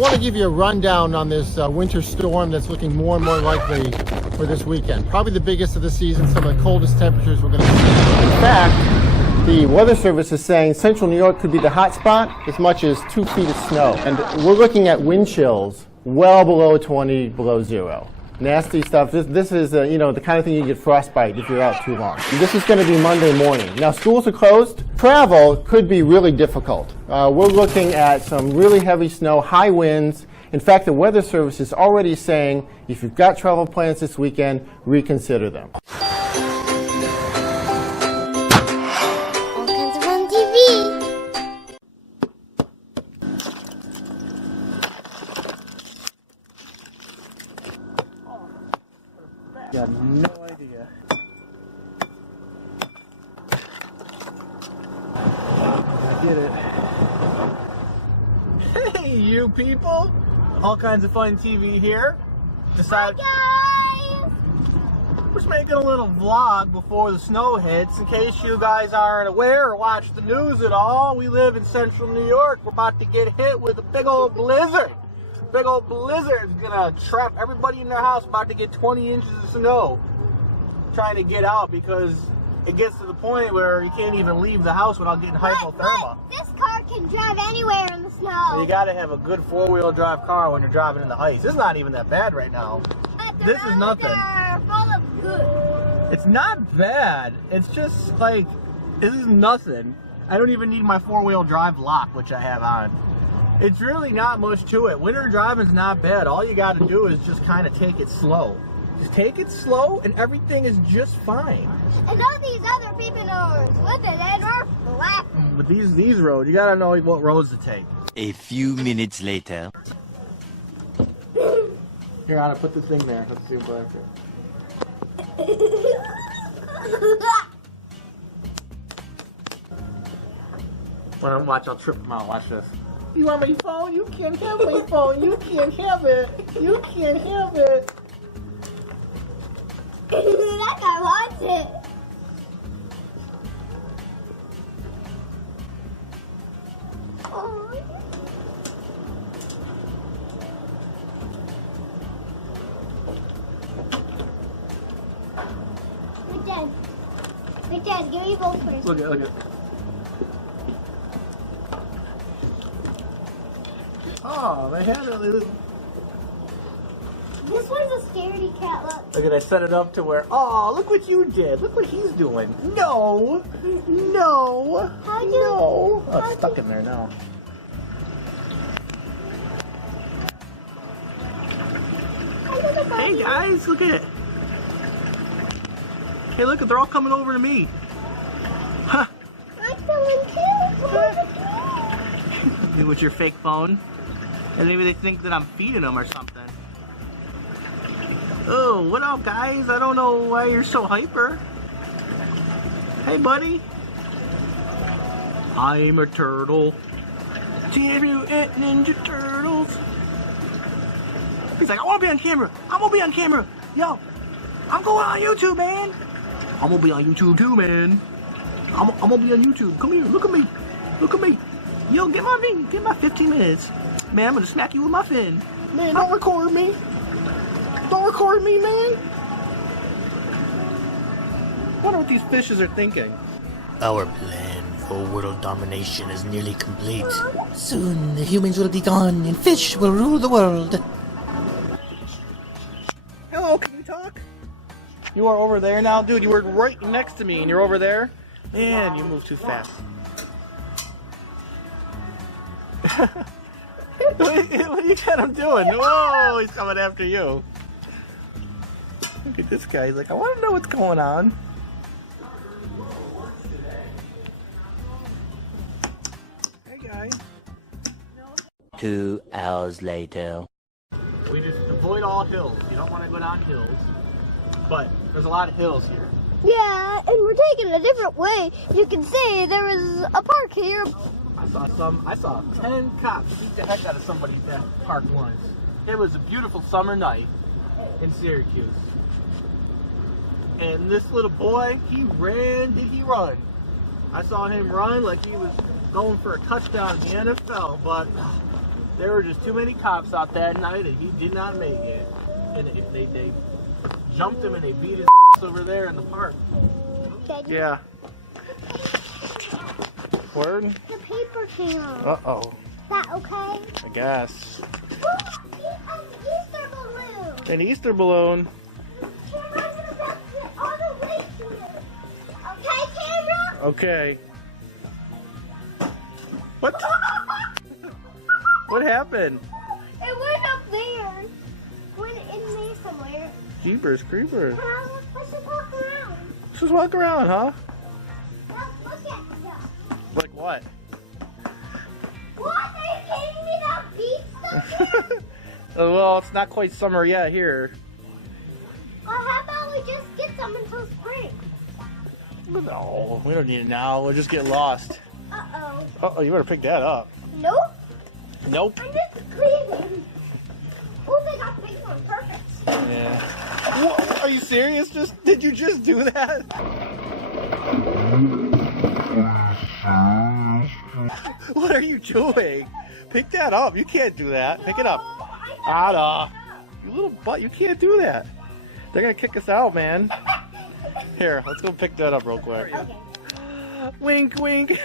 want to give you a rundown on this winter storm that's looking more and more likely for this weekend. Probably the biggest of the season, some of the coldest temperatures we're going to see. In fact, the Weather Service is saying central New York could be the hot spot, as much as 2 feet of snow. And we're looking at wind chills well below 20, below zero. Nasty stuff. This is you know, the kind of thing you get frostbite if you're out too long. And this is going to be Monday morning. Now schools are closed. Travel could be really difficult. We're looking at some really heavy snow, high winds. In fact, the Weather Service is already saying if you've got travel plans this weekend, reconsider them. All kinds of fun TV. You have no idea. I did it. Hey, you people! All kinds of fun TV here. Hi guys! We're just making a little vlog before the snow hits. In case you guys aren't aware or watch the news at all, we live in central New York. We're about to get hit with a big old blizzard. Big old blizzard is gonna trap everybody in their house. About to get 20 inches of snow. Trying to get out because it gets to the point where you can't even leave the house without getting hypothermia. But this car can drive anywhere in the snow. You gotta have a good four-wheel drive car when you're driving in the ice. It's not even that bad right now. But the This is roads nothing. are full of good. It's not bad. It's just like, this is nothing. I don't even need my four-wheel drive lock, which I have on. It's really not much to it. Winter driving's not bad. All you gotta do is just kind of take it slow. Just take it slow and everything is just fine. And all these other people are with it and we're laughing. But these roads, you gotta know what roads to take. A few minutes later. Here, Anna, put this thing there. Let's see what I can. Watch, I'll trip them out. Watch this. You want my phone? You can't have my phone. You can't have it. You can't have it. That guy wants it. Oh. Wait, Dad, give me both first. Look at it. Oh, they had it. This one's a scaredy cat, look. Look at, I set it up to where, oh, look what you did. Look what he's doing. No. No. How'd you- No. Oh, it's stuck in there now. Hey guys, look at it. Hey, look, they're all coming over to me. Huh. I'm coming too. With your fake phone. And maybe they think that I'm feeding them or something. Oh, what up, guys? I don't know why you're so hyper. Hey, buddy. I'm a turtle. Teenage Mutant Ninja Turtles. He's like, I want to be on camera. I'm going to be on camera. Yo, I'm going on YouTube, man. I'm going to be on YouTube too, man. I'm going to be on YouTube. Come here. Look at me. Look at me. Yo, get my fin. Get my 15 minutes. Man, I'm going to smack you with my fin. Man, don't record me. Don't record me, man. I wonder what these fishes are thinking. Our plan for world domination is nearly complete. Soon the humans will be gone and fish will rule the world. Hello, can you talk? You are over there now? Dude, you were right next to me and you're over there? Man, you move too fast. What do you got him doing? Whoa, he's coming after you. Look at this guy. He's like, I want to know what's going on. Hey, guy. 2 hours later. We just avoid all hills. You don't want to go down hills. But there's a lot of hills here. Yeah, and we're taking a different way. You can see there is a park here. I saw 10 cops beat the heck out of somebody at that park once. It was a beautiful summer night in Syracuse. And this little boy, he ran, did he run? I saw him run like he was going for a touchdown in the NFL, but There were just too many cops out that night, and he did not make it. And they jumped him and they beat his ass over there in the park. Daddy, Yeah. Word? the paper came off. Uh-oh. Is that okay? I guess. An Easter balloon. An Easter balloon. Camera's about to get all the way to it. Okay, camera? Okay. What? What happened? It went up there. Went in there somewhere. Jeepers creepers. Let's just walk around. Let's just walk around, huh? Now look at stuff. Like what? What? Are you kidding me? That beach stuff? Well, it's not quite summer yet here. Well, how about we just get some until spring? No, we don't need it now. We'll just get lost. Uh-oh. Uh-oh, you better pick that up. Nope. Nope. I'm just cleaning. Oh, they got big on purpose. Yeah. What? Are you serious? Did you just do that? What are you doing? Pick that up. You can't do that. Pick it up. Ada. You little butt. You can't do that. They're going to kick us out, man. Here, let's go pick that up real quick. Okay. Wink, wink.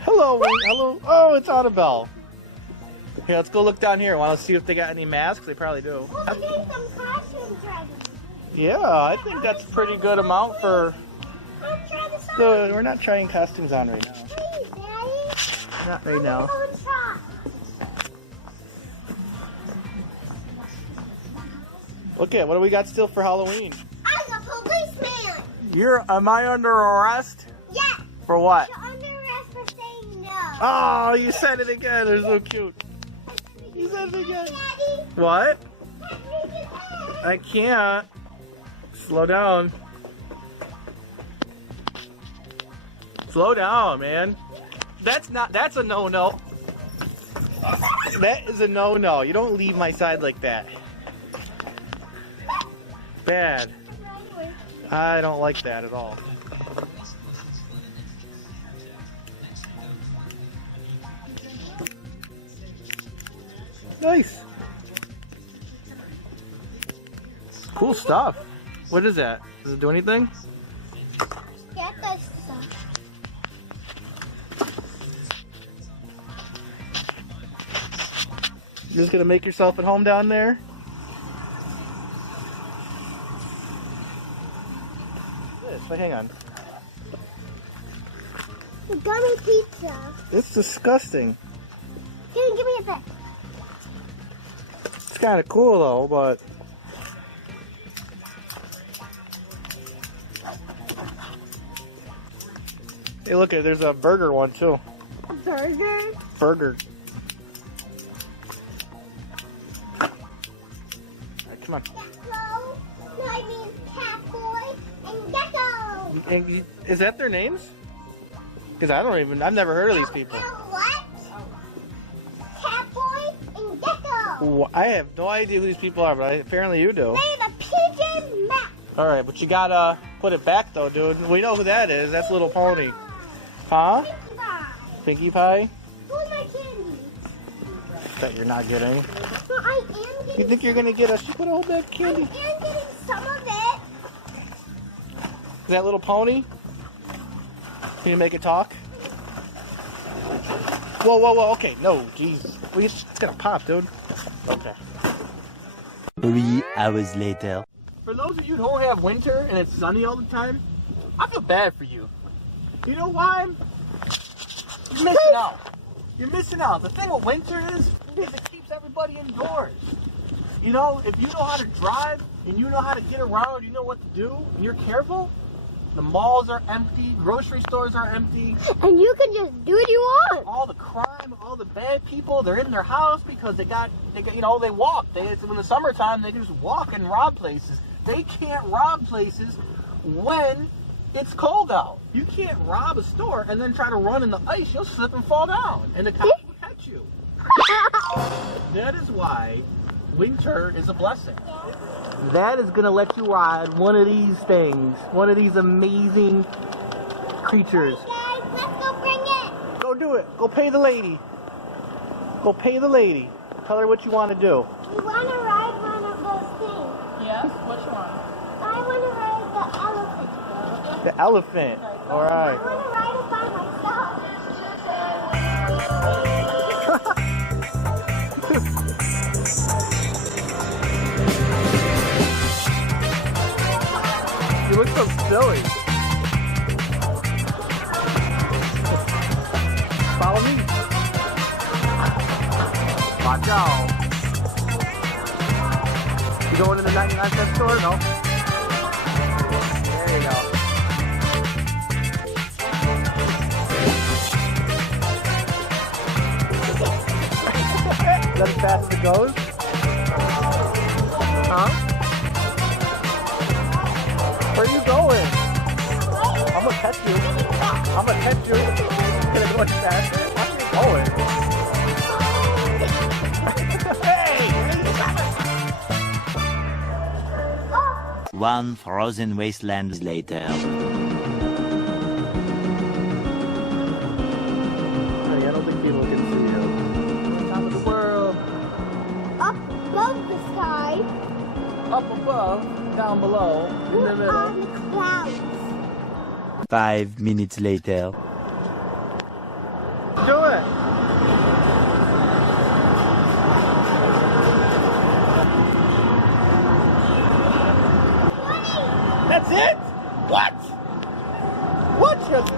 Hello, wink. Hello. Oh, it's Annabelle. Here, let's go look down here. Want to see if they got any masks? They probably do. Oh, we're getting some costume dragons. Yeah, I think that's a pretty good amount for... Let's try this on. So, we're not trying costumes on right now. Hey, Daddy. Not right now. Go and try. Okay, what do we got still for Halloween? I'm a policeman. Am I under arrest? Yeah. For what? You're under arrest for saying no. Oh, you said it again. They're so cute. You said it again. Daddy, What? can't make it back. I can't. Slow down. Slow down, man. That's a no-no. That is a no-no. You don't leave my side like that. Bad. I don't like that at all. Nice. Cool stuff. What is that? Does it do anything? Get this stuff. You're just gonna make yourself at home down there? Wait, hang on. The gummy pizza. It's disgusting. Here, give me a bit. It's kind of cool though, but hey, look at there's a burger one too. A burger? Burger. All right, come on. Gecko. No, I mean Catboy and Gecko. And is that their names? Because I've never heard of these people. And what? Catboy and Gecko. I have no idea who these people are, but apparently you do. They're the pigeon map. All right, but you gotta put it back though, dude. We know who that is. That's Little Pony. Huh? Pinkie Pie. Pinkie Pie? Who's my candy? That you're not getting. No, I am You getting. think you're gonna get us? You put a whole bag of I candy. am getting some of it. Is that Little Pony? Can you make it talk? Whoa, whoa, whoa. Okay, no, jeez. It's gonna pop, dude. Okay. 3 hours later. For those of you who don't have winter and it's sunny all the time, I feel bad for you. You know why? You're missing out. You're missing out. The thing with winter is it keeps everybody indoors. You know, if you know how to drive and you know how to get around, you know what to do, and you're careful, the malls are empty, grocery stores are empty, And you can just do what you want. all the crime, all the bad people, they're in their house because they got you know, they walk. In the summertime, they can just walk and rob places. They can't rob places when it's cold out. You can't rob a store and then try to run in the ice. You'll slip and fall down, and the cops will catch you. That is why winter is a blessing. That is going to let you ride one of these things, one of these amazing creatures. Guys, let's go bring it. Go do it. Go pay the lady. Go pay the lady. Tell her what you want to do. We want to ride one of those things. Yes? Which one? I want to ride the elephant. The elephant. All I right. want to ride it by myself. You look so silly. Follow me. Watch out. You going to the 99-cent store? No. There you go. Is that as fast as it goes? Huh? Where are you going? I'm gonna catch you. I'm gonna catch you. It's gonna go much faster. Where are you going? One frozen wasteland later. Hey, I don't think people can see you. Top of the world. Up above the sky. Up above, down below, in the We're middle. on the clouds. 5 minutes later. Do it. That's it? What? What just...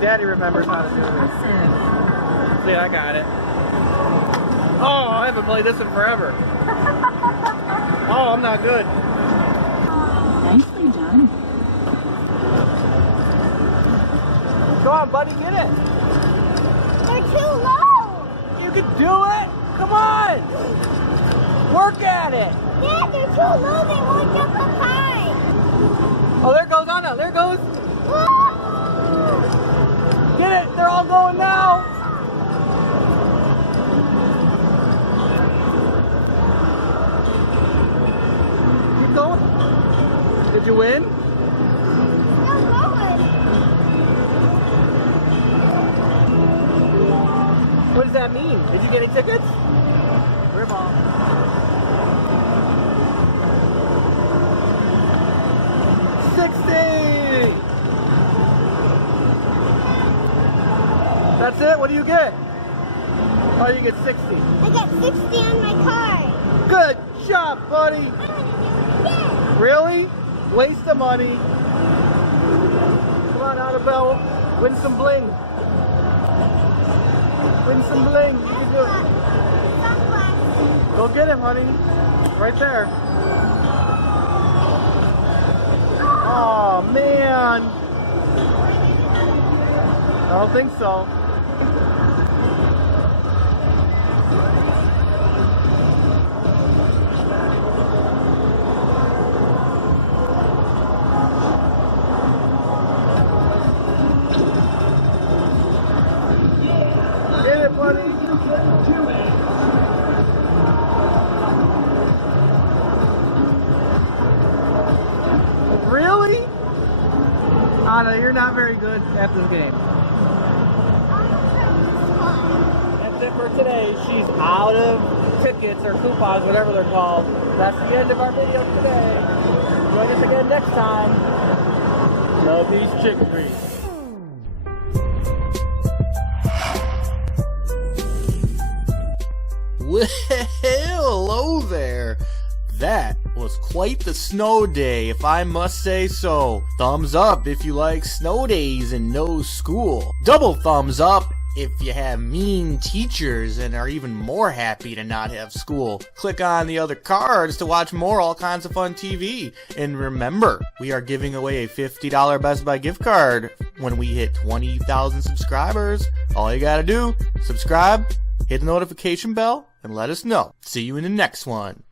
Daddy remembers how to do this. See, I got it. Oh, I haven't played this in forever. Oh, I'm not good. Nicely done. Go on, buddy, get it. They're too low. You can do it. Come on. Work at it. Dad, they're too low. They won't jump up high. Oh, there goes Anna. There goes. Whoa. Get it. They're all going now. Keep going. Did you win? Still going. What does that mean? Did you get any tickets? Rip off. That's it? What do you get? Oh, you get 60. I got 60 on my card. Good job, buddy. Yeah. Really? Waste of money. Come on, Annabelle. Win some bling. Win some bling. You can do it. Sunglasses. Go get him, honey. Right there. Oh, man. I don't think so. Get it, buddy. Really? Anna, you're not very good at this game. That's it for today. She's out of tickets or coupons, whatever they're called. That's the end of our video today. Join us again next time. Love these chicories. Well, hello there. That was quite the snow day, if I must say so. Thumbs up if you like snow days and no school. Double thumbs up if you have mean teachers and are even more happy to not have school. Click on the other cards to watch more All Kinds of Fun TV. And remember, we are giving away a $50 Best Buy gift card when we hit 20,000 subscribers. All you gotta do, subscribe hit the notification bell, and let us know. See you in the next one.